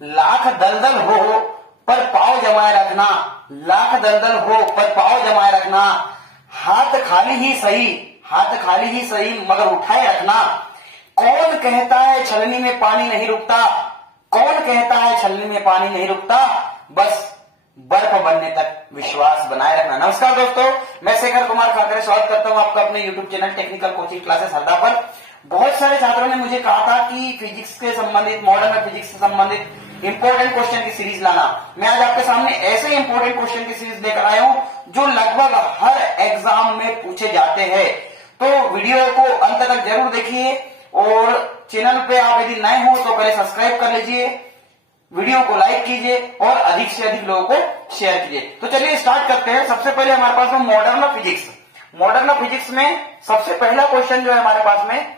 लाख दलदल हो पर पाँव जमाए रखना, लाख दलदल हो पर पाँव जमाए रखना, हाथ खाली ही सही, हाथ खाली ही सही मगर उठाए रखना। कौन कहता है छलनी में पानी नहीं रुकता, कौन कहता है छलनी में पानी नहीं रुकता, बस बर्फ बनने तक विश्वास बनाए रखना। नमस्कार दोस्तों, मैं शेखर कुमार खाकरे स्वागत करता हूं आपका अपने YouTube channel technical coaching classes Harda पर। बहुत सारे छात्रों ने मुझे कहा था कि फिजिक्स के संबंधित, मॉडर्न फिजिक्स से संबंधित इंपॉर्टेंट क्वेश्चन की सीरीज लाना। मैं आज आपके सामने ऐसे इंपॉर्टेंट क्वेश्चन की सीरीज लेकर आया हूं जो लगभग हर एग्जाम में पूछे जाते हैं। तो वीडियो को अंत तक जरूर देखिए और चैनल पे आप यदि नए हो तो पहले सब्सक्राइब कर लीजिए, वीडियो को लाइक कीजिए और अधिक से अधिक लोगों को शेयर कीजिए। तो चलिए स्टार्ट करते हैं। सबसे पहले हमारे पास में मॉडर्न फिजिक्स। मॉडर्न फिजिक्स में सबसे पहला क्वेश्चन जो है हमारे पास में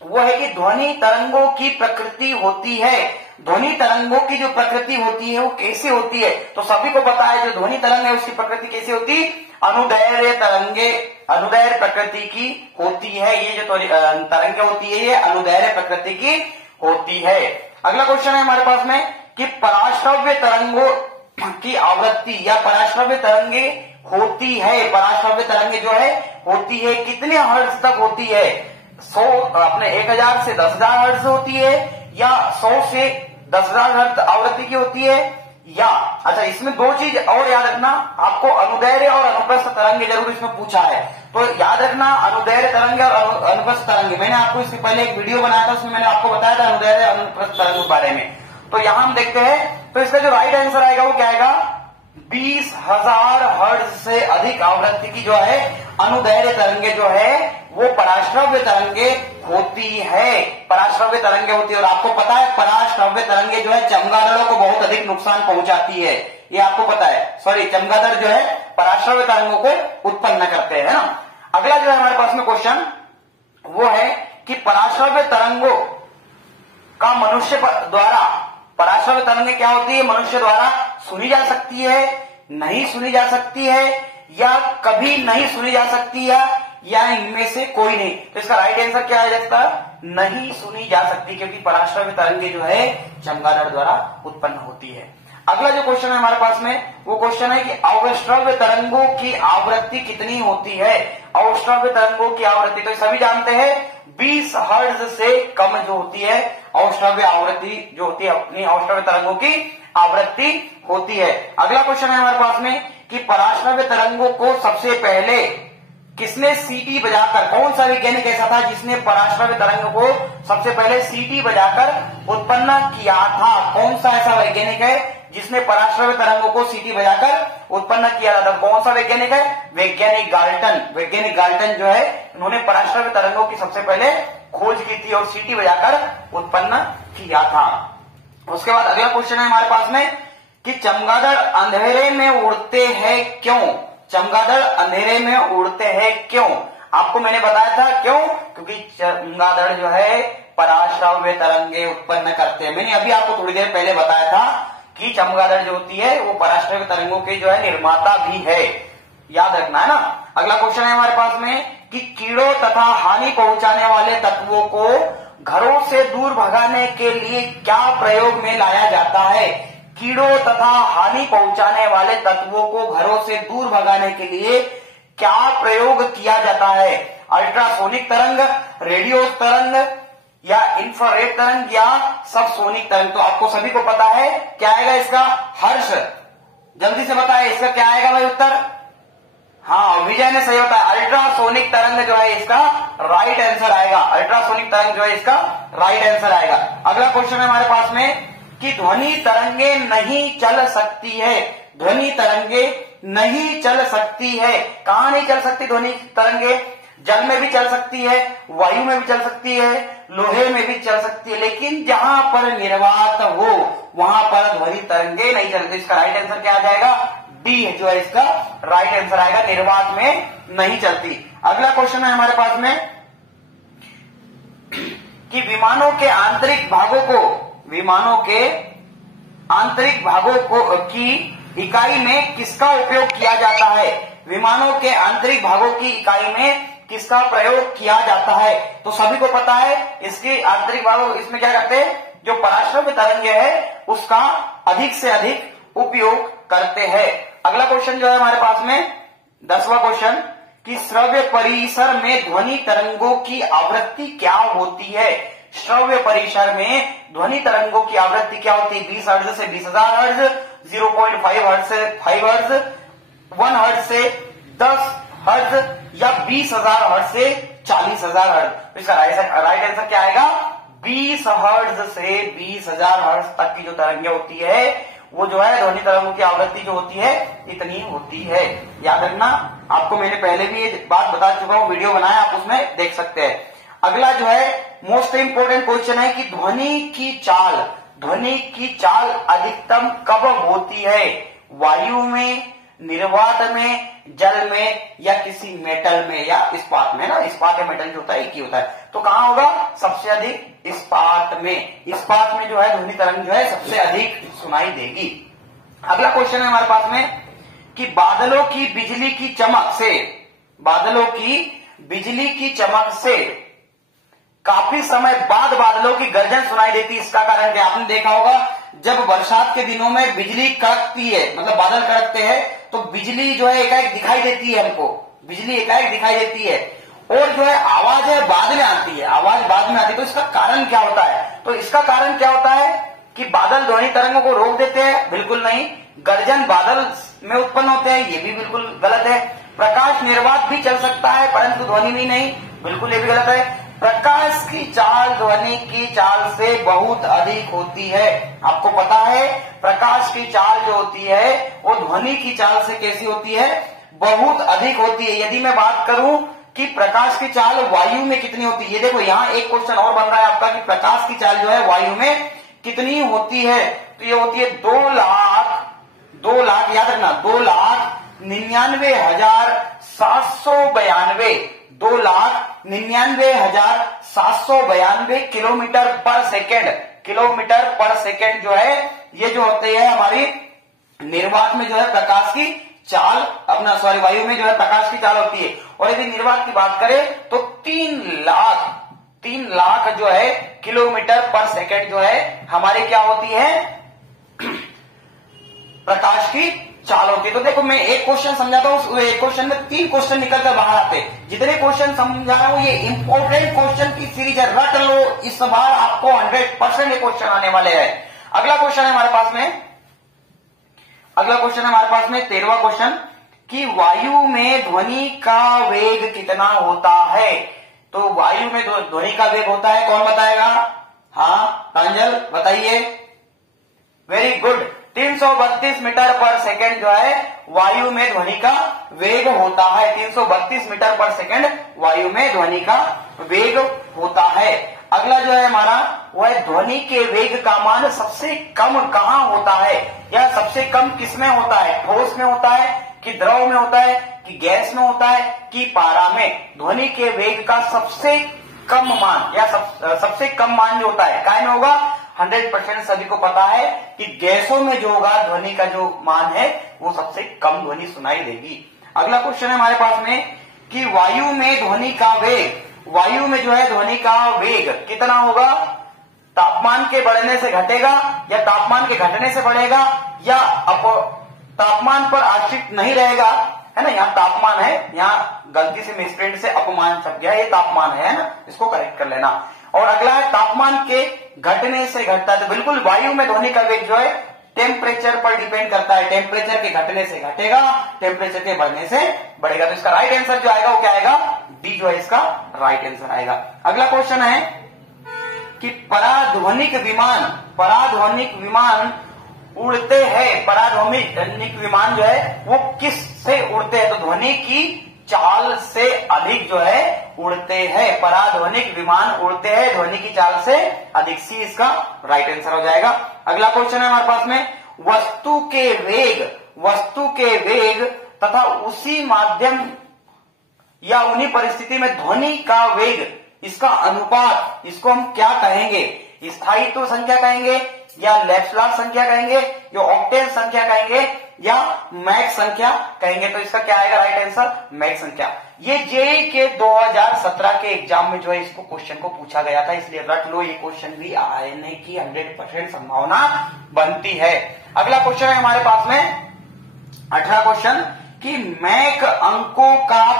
वो है कि ध्वनि तरंगों की प्रकृति होती है। ध्वनि तरंगों की जो प्रकृति होती है वो कैसे होती है? तो सभी को पता है जो ध्वनि तरंग है उसकी प्रकृति कैसी होती है? अनुदैर्घ्य तरंगे, अनुदैर्घ्य प्रकृति की होती है। ये जो तरंगे होती है ये अनुदैर्घ्य प्रकृति की होती है। अगला क्वेश्चन है हमारे पास में कि पराश्रव्य तरंगों की आवृत्ति या पराश्रव्य तरंगे होती है, पराश्रव्य तरंगे जो है होती है कितने हर्ट्ज तक होती है? 100 अपने 1000 से 10,000 हर्ट्ज होती है या 100 से 10,000 हर्ट्ज आवृत्ति की होती है या अच्छा इसमें दो चीज और याद रखना, आपको अनुदैर्घ्य और अनुप्रस्थ तरंगे जरूर इसमें पूछा है। तो याद रखना अनुदैर्घ्य तरंगे और अनुप्रस्थ तरंगे। मैंने आपको इससे पहले एक वीडियो बनाया था, उसमें मैंने आपको बताया था अनुदैर्घ्य और अनुप्रस्थ तरंग के बारे में। तो यहां हम देखते हैं, तो इसका जो राइट आंसर आएगा वो क्या आएगा? 20,000 हर्ट्ज से अधिक आवृत्ति की जो है अनुदैर्घ्य तरंगे जो है वो पराश्रव्य तरंगे होती है, पराश्रव्य तरंगे होती है। और आपको पता है पराश्रव्य तरंगे जो है चमगादड़ों को बहुत अधिक नुकसान पहुंचाती है, ये आपको पता है। सॉरी, चमगादड़ जो है पराश्रव्य तरंगों को उत्पन्न करते हैं ना। अगला जो है हमारे पास में क्वेश्चन वो है कि पराश्रव्य तरंगों का मनुष्य द्वारा, पराश्रव्य तरंगे क्या होती है? मनुष्य द्वारा सुनी जा सकती है, नहीं सुनी जा सकती है या कभी नहीं सुनी जा सकती है या इनमें से कोई नहीं। तो इसका राइट आंसर क्या है? इसका नहीं सुनी जा सकती, क्योंकि पराश्रव्य तरंगे जो है चमगादड़ द्वारा उत्पन्न होती है। अगला जो क्वेश्चन है हमारे पास में वो क्वेश्चन है कि अवश्रव्य तरंगों की आवृत्ति कितनी होती है? अवश्रव्य तरंगों की आवृत्ति तो सभी जानते हैं 20 हर्ट्ज से कम जो होती है अवश्रव्य आवृत्ति जो होती है, अपनी अवश्रव्य तरंगों की आवृत्ति होती है। अगला क्वेश्चन है हमारे पास में कि पराश्रव्य तरंगों को सबसे पहले किसने सीटी बजाकर, कौन सा वैज्ञानिक ऐसा था जिसने पराश्रव्य तरंग को सबसे पहले सीटी बजाकर उत्पन्न किया था? कौन सा ऐसा वैज्ञानिक है जिसने पराश्रव्य तरंगों को सीटी बजाकर उत्पन्न किया था? कौन सा वैज्ञानिक है? वैज्ञानिक गाल्टन। वैज्ञानिक गाल्टन जो है उन्होंने पराश्रव्य तरंगों की सबसे पहले खोज की थी और सीटी बजाकर उत्पन्न किया था। उसके बाद अगला क्वेश्चन है हमारे पास में कि चमगादड़ अंधेरे में उड़ते हैं क्यों? चमगादड़ अंधेरे में उड़ते हैं क्यों? आपको मैंने बताया था क्यों, क्योंकि चमगादड़ जो है पराश्रव्य तरंगे उत्पन्न करते हैं। मैंने अभी आपको थोड़ी देर पहले बताया था कि चमगादड़ जो होती है वो पराश्रव्य तरंगों के जो है निर्माता भी है, याद रखना है ना। अगला क्वेश्चन है हमारे पास में कि कीड़ों तथा हानि पहुंचाने वाले तत्वों को घरों से दूर भगाने के लिए क्या प्रयोग में लाया जाता है? कीड़ों तथा हानि पहुंचाने वाले तत्वों को घरों से दूर भगाने के लिए क्या प्रयोग किया जाता है? अल्ट्रासोनिक तरंग, रेडियो तरंग या इंफ्रारेड तरंग या सबसोनिक तरंग? तो आपको सभी को पता है क्या आएगा इसका? हर्ष, जल्दी से बताए इसका क्या आएगा भाई उत्तर? हाँ, विजय ने सही बताया, अल्ट्रासोनिक तरंग जो है इसका राइट आंसर आएगा। अल्ट्रासोनिक तरंग जो है इसका राइट आंसर आएगा। अगला क्वेश्चन है हमारे पास में कि ध्वनि तरंगे नहीं चल सकती है। ध्वनि तरंगे नहीं चल सकती है, कहां नहीं चल सकती ध्वनि तरंगे? जल में भी चल सकती है, वायु में भी चल सकती है, लोहे में भी चल सकती है, लेकिन जहां पर निर्वात हो वहां पर ध्वनि तरंगे नहीं चलती। इसका राइट आंसर क्या आ जाएगा? डी जो है इसका राइट आंसर आएगा, निर्वात में नहीं चलती। अगला क्वेश्चन है हमारे पास में कि विमानों के आंतरिक भागों की इकाई में किसका उपयोग किया जाता है? विमानों के आंतरिक भागों की इकाई में किसका प्रयोग किया जाता है? तो सभी को पता है इसके आंतरिक भागों, इसमें क्या करते हैं? जो पराश्रव्य तरंग है उसका अधिक से अधिक उपयोग करते हैं। अगला क्वेश्चन जो है हमारे पास में 10वां क्वेश्चन कि श्रव्य परिसर में ध्वनि तरंगों की आवृत्ति क्या होती है। श्रव्य परिसर में ध्वनि तरंगों की आवृत्ति क्या होती है? 20 हर्ट्ज से 20,000 हर्ट्ज, 0.5 हर्ट्ज से 5 हर्ट्ज, 1 हर्ट्ज से 10 हर्ट्ज या 20,000 हर्ट्ज से 40,000 हर्ट्ज। तो इसका राइट आंसर क्या आएगा? 20 हर्ट्ज से 20,000 हर्ट्ज तक की जो तरंगें होती है वो जो है ध्वनि तरंगों की आवृत्ति जो होती है इतनी होती है। याद रखना, आपको मैंने पहले भी ये बात बता चुका हूं, वीडियो बनाया, आप उसमें देख सकते हैं। अगला जो है मोस्ट इंपोर्टेंट क्वेश्चन है कि ध्वनि की चाल अधिकतम कब होती है? वायु में, निर्वात में, जल में या किसी मेटल में या इस्पात में। ना इस्पात या मेटल जो होता है एक ही होता है, तो कहां होगा? सबसे अधिक इस्पात में। इस्पात में जो है ध्वनि तरंग जो है सबसे अधिक सुनाई देगी। अगला क्वेश्चन है हमारे पास में कि बादलों की बिजली की चमक से काफी समय बाद बादलों की गर्जन सुनाई देती है। इसका कारण क्या? आपने देखा होगा जब बरसात के दिनों में बिजली कड़कती है, मतलब बादल कड़कते हैं, तो बिजली जो है एकाएक दिखाई देती है, हमको बिजली एकाएक दिखाई देती है और जो है आवाज है बाद में आती है, तो इसका कारण क्या होता है? तो इसका कारण क्या होता है कि बादल ध्वनि तरंगों को रोक देते हैं? बिल्कुल नहीं। गर्जन बादल में उत्पन्न होते हैं? ये भी बिल्कुल गलत है। प्रकाश निर्वात भी चल सकता है परंतु ध्वनि में नहीं? बिल्कुल ये भी गलत है। प्रकाश की चाल ध्वनि की चाल से बहुत अधिक होती है। आपको पता है प्रकाश की चाल जो होती है वो ध्वनि की चाल से कैसी होती है? बहुत अधिक होती है। यदि मैं बात करूं कि प्रकाश की चाल वायु में कितनी होती है, ये देखो यहाँ एक क्वेश्चन और बन रहा है आपका कि प्रकाश की चाल जो है वायु में कितनी होती है, तो ये होती है 2 लाख, याद रखना 2,99,792, 2,99,792 किलोमीटर पर सेकेंड जो है ये जो होते हैं हमारी निर्वात में जो है प्रकाश की चाल, वायु में जो है प्रकाश की चाल होती है। और यदि निर्वात की बात करें तो 3 लाख जो है किलोमीटर पर सेकेंड जो है हमारी क्या होती है? प्रकाश की चाल होती है। तो देखो मैं एक क्वेश्चन समझाता हूं, एक क्वेश्चन में 3 क्वेश्चन निकलकर बाहर आते हैं। जितने क्वेश्चन समझा रहा हूं ये इंपॉर्टेंट क्वेश्चन की सीरीज है, रट लो, इस बार आपको 100% ये क्वेश्चन आने वाले हैं। अगला क्वेश्चन है हमारे पास में 13वां क्वेश्चन कि वायु में ध्वनि का वेग कितना होता है? तो वायु में ध्वनि का वेग होता है, कौन बताएगा? हाँ प्रांजल बताइए। वेरी गुड, 332 मीटर पर सेकेंड जो है वायु में ध्वनि का वेग होता है। 332 मीटर पर सेकेंड वायु में ध्वनि का वेग होता है। अगला जो है हमारा वो है ध्वनि के वेग का मान सबसे कम कहां होता है, या सबसे कम किसमें होता है? ठोस में होता है कि द्रव में होता है कि गैस में होता है कि पारा में? ध्वनि के वेग का सबसे कम मान या सबसे कम मान जो होता है काय में होगा? 100% सभी को पता है कि गैसों में जो होगा ध्वनि का जो मान है वो सबसे कम ध्वनि सुनाई देगी। अगला क्वेश्चन है हमारे पास में कि वायु में जो है ध्वनि का वेग कितना होगा? तापमान के बढ़ने से घटेगा या तापमान के घटने से बढ़ेगा या तापमान पर आश्रित नहीं रहेगा, है ना? यहाँ तापमान है, यहाँ गलती से मिसप्रिंट से अपमान छप गया, ये तापमान है ना, इसको करेक्ट कर लेना। और अगला है तापमान के घटने से घटता है। तो बिल्कुल वायु में ध्वनि का वेग जो है टेम्परेचर पर डिपेंड करता है। टेम्परेचर के घटने से घटेगा, टेम्परेचर के बढ़ने से बढ़ेगा। तो इसका राइट आंसर जो आएगा वो क्या आएगा? डी जो है इसका राइट आंसर आएगा। अगला क्वेश्चन है कि पराध्वनिक विमान उड़ते हैं। पराध्वनिक विमान जो है वो किस से उड़ते हैं? तो ध्वनि की चाल से अधिक जो है उड़ते हैं। पराध्वनिक विमान उड़ते हैं ध्वनि की चाल से अधिक, सी इसका राइट आंसर हो जाएगा। अगला क्वेश्चन है हमारे पास में वस्तु के वेग तथा उसी माध्यम या उन्हीं परिस्थिति में ध्वनि का वेग, इसका अनुपात, इसको हम क्या कहेंगे? स्थायित्व संख्या कहेंगे, या लेप्लास संख्या कहेंगे, या ऑक्टेव संख्या कहेंगे, या मैक संख्या कहेंगे। तो इसका क्या आएगा राइट आंसर, मैक संख्या। ये जेईई के 2017 के एग्जाम में जो है इसको क्वेश्चन को पूछा गया था, इसलिए रट लो, ये क्वेश्चन भी आने की 100% संभावना बनती है। अगला क्वेश्चन है हमारे पास में 18 क्वेश्चन कि मैक अंकों का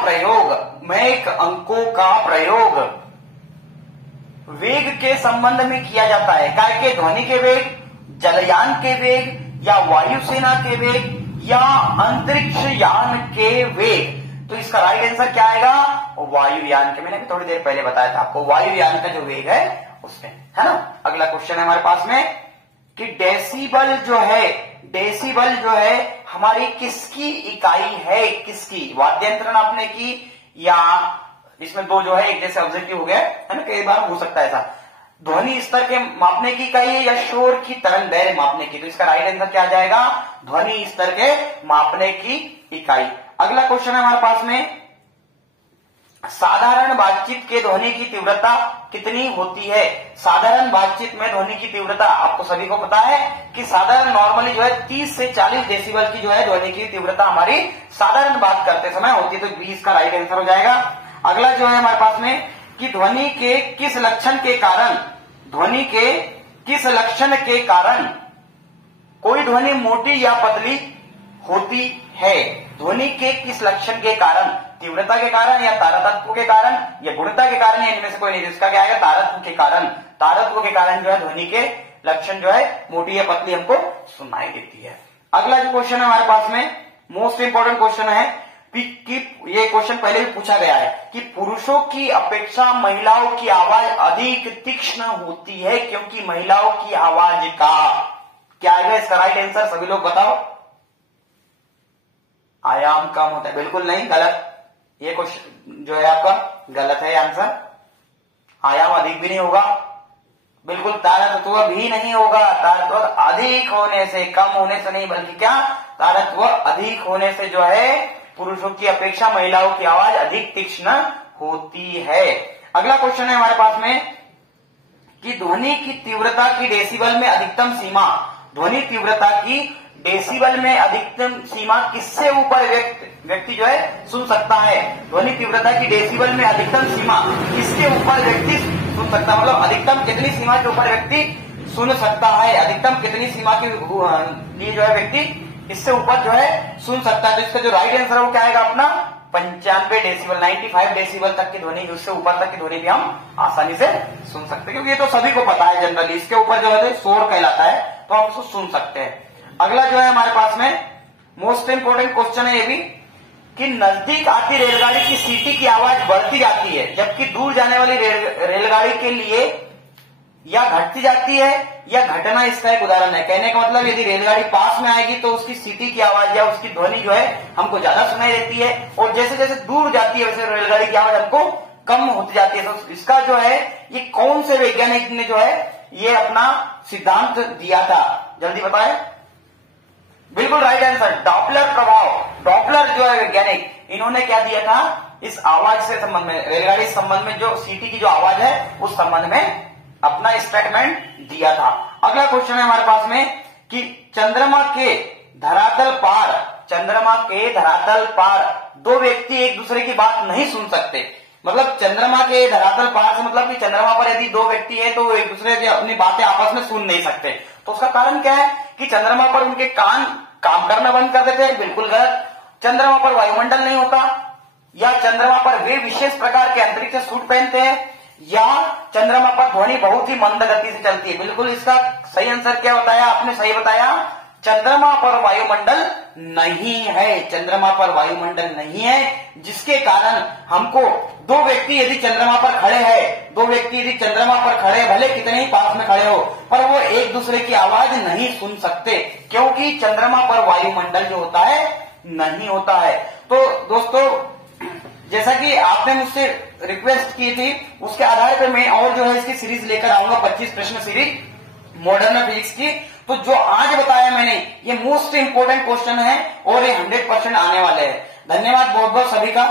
प्रयोग वेग के संबंध में किया जाता है। काय के, ध्वनि के वेग, जलयान के वेग, या वायुसेना के वेग, या अंतरिक्ष यान के वेग। तो इसका राइट आंसर क्या आएगा, वायुयान के। मैंने भी थोड़ी देर पहले बताया था आपको, वायुयान का जो वेग है उसमें, है ना। अगला क्वेश्चन है हमारे पास में कि डेसिबल जो है हमारी किसकी इकाई है, किसकी, वाद्य यंत्र नापने की, या इसमें दो जो है एक जैसे ऑब्जेक्टिव हो गया है ना, कई बार हो सकता है ऐसा, ध्वनि स्तर के मापने की इकाई है या शोर की तरंग दैर्घ्य मापने की। तो इसका राइट आंसर क्या आ जाएगा, ध्वनि स्तर के मापने की इकाई। अगला क्वेश्चन है हमारे पास में साधारण बातचीत के ध्वनि की तीव्रता कितनी होती है। साधारण बातचीत में ध्वनि की तीव्रता आपको सभी को पता है कि साधारण नॉर्मली जो है 30 से 40 डेसिबल की जो है ध्वनि की तीव्रता हमारी साधारण बात करते समय होती है। तो 20 का राइट आंसर हो जाएगा। अगला जो है हमारे पास में कि ध्वनि के किस लक्षण के कारण कोई ध्वनि मोटी या पतली होती है। ध्वनि के किस लक्षण के कारण, तीव्रता के कारण, या तारतत्व के कारण, या गुणता के कारण, या इनमें से कोई नहीं। इसका क्या आएगा, तारत्व के कारण। तारत्व के कारण जो है ध्वनि के लक्षण जो है मोटी या पतली हमको सुनाई देती है। अगला जो क्वेश्चन है हमारे पास में मोस्ट इंपोर्टेंट क्वेश्चन है कि ये क्वेश्चन पहले भी पूछा गया है कि पुरुषों की अपेक्षा महिलाओं की आवाज अधिक तीक्ष्ण होती है क्योंकि महिलाओं की आवाज का क्या आएगा इसका राइट आंसर, सभी लोग बताओ। आयाम कम होता है, बिल्कुल नहीं, गलत। ये क्वेश्चन जो है आपका गलत है आंसर। आयाम अधिक भी नहीं होगा, बिल्कुल तारतत्व भी नहीं होगा। तारतत्व अधिक होने से, कम होने से नहीं, बल्कि क्या, तारतत्व अधिक होने से जो है पुरुषों की अपेक्षा महिलाओं की आवाज अधिक तीक्ष्ण होती है। अगला क्वेश्चन है हमारे पास में कि ध्वनि की तीव्रता की डेसिबल में अधिकतम सीमा, ध्वनि तीव्रता की डेसिबल में अधिकतम सीमा किससे ऊपर व्यक्ति जो है सुन सकता है। ध्वनि तीव्रता की डेसिबल में अधिकतम सीमा किसके ऊपर व्यक्ति सुन सकता है, मतलब अधिकतम कितनी सीमा के ऊपर व्यक्ति सुन सकता है, अधिकतम कितनी सीमा के लिए जो है व्यक्ति इससे ऊपर जो है सुन सकता है। तो इसका जो राइट आंसर है वो क्या आएगा अपना 95 डेसिबल, 95 डेसिबल तक की ध्वनि, उससे ऊपर तक की ध्वनि भी हम आसानी से सुन सकते हैं क्योंकि ये तो सभी को पता है जनरली, इसके ऊपर जो है शोर कहलाता है तो हम उसको सुन सकते हैं। अगला जो है हमारे पास में मोस्ट इंपोर्टेंट क्वेश्चन है ये भी कि नजदीक आती रेलगाड़ी की सीटी की आवाज बढ़ती जाती है जबकि दूर जाने वाली रेलगाड़ी के लिए या घटती जाती है या घटना इसका एक उदाहरण है। कहने का मतलब यदि रेलगाड़ी पास में आएगी तो उसकी सीटी की आवाज या उसकी ध्वनि जो है हमको ज्यादा सुनाई देती है और जैसे जैसे दूर जाती है वैसे रेलगाड़ी की आवाज हमको कम होती जाती है। तो इसका जो है ये कौन से वैज्ञानिक ने जो है ये अपना सिद्धांत दिया था, जल्दी बताएं। बिल्कुल राइट आंसर, डॉपलर प्रभाव। डॉपलर जो है वैज्ञानिक, इन्होंने क्या दिया था इस आवाज से संबंध में, रेलगाड़ी संबंध में जो सीटी की जो आवाज है उस संबंध में अपना स्टेटमेंट दिया था। अगला क्वेश्चन है हमारे पास में कि चंद्रमा के धरातल पार दो व्यक्ति एक दूसरे की बात नहीं सुन सकते। मतलब चंद्रमा के धरातल पार से मतलब कि चंद्रमा पर यदि दो व्यक्ति है तो वो एक दूसरे से अपनी बातें आपस में सुन नहीं सकते। तो उसका कारण क्या है कि चंद्रमा पर उनके कान काम करना बंद कर देते हैं, बिल्कुल गलत। चंद्रमा पर वायुमंडल नहीं होता, या चंद्रमा पर वे विशेष प्रकार के अंतरिक्ष सूट पहनते हैं, या चंद्रमा पर ध्वनि बहुत ही मंद गति से चलती है। बिल्कुल इसका सही आंसर क्या बताया आपने, सही बताया, चंद्रमा पर वायुमंडल नहीं है। चंद्रमा पर वायुमंडल नहीं है जिसके कारण हमको दो व्यक्ति यदि चंद्रमा पर खड़े हैं, भले कितने ही पास में खड़े हो पर वो एक दूसरे की आवाज नहीं सुन सकते क्योंकि चंद्रमा पर वायुमंडल जो होता है नहीं होता है। तो दोस्तों जैसा कि आपने मुझसे रिक्वेस्ट की थी उसके आधार पर मैं और जो है इसकी सीरीज लेकर आऊंगा 25 प्रश्न सीरीज मॉडर्न फिजिक्स की। तो जो आज बताया मैंने ये मोस्ट इंपोर्टेंट क्वेश्चन है और ये 100% आने वाले हैं। धन्यवाद बहुत बहुत सभी का।